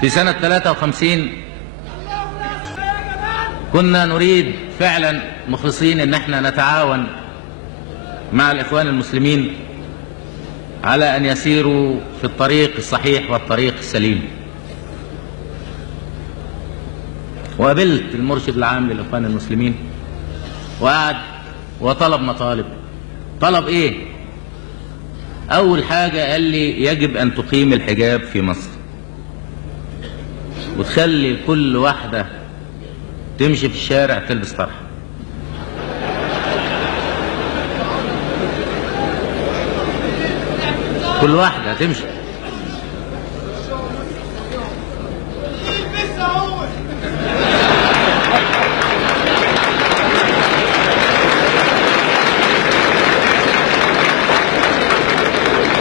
في سنة 53 كنا نريد فعلا مخلصين ان احنا نتعاون مع الاخوان المسلمين على ان يسيروا في الطريق الصحيح والطريق السليم. وقابلت المرشد العام للاخوان المسلمين وقعد وطلب مطالب. طلب ايه؟ اول حاجة قال لي يجب ان تقيم الحجاب في مصر وتخلي كل واحدة تمشي في الشارع تلبس طرحة. كل واحدة تمشي.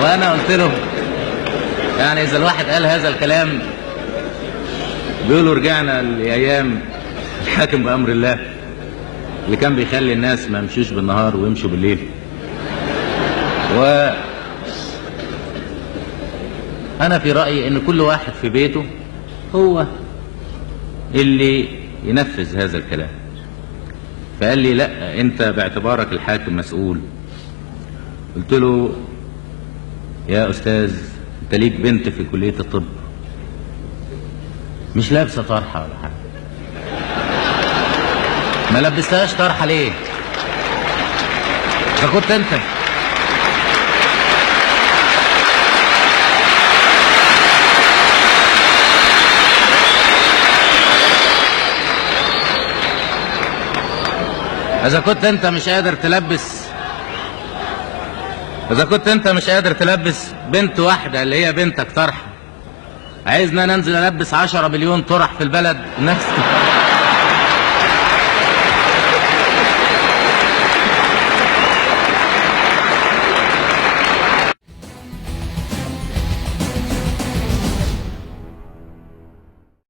وانا قلت له يعني اذا الواحد قال هذا الكلام بيقولوا رجعنا لايام الحاكم بامر الله اللي كان بيخلي الناس ما يمشوش بالنهار ويمشوا بالليل. انا في رايي ان كل واحد في بيته هو اللي ينفذ هذا الكلام. فقال لي لا، انت باعتبارك الحاكم مسؤول. قلت له يا استاذ انت ليك بنت في كلية الطب مش لابسة طرحة ولا حاجة، ما لبستهاش طرحة ليه؟ فكنت انت إذا كنت أنت مش قادر تلبس بنت واحدة اللي هي بنتك طرحة، عايزنا ننزل ألبس 10 مليون طرح في البلد نفس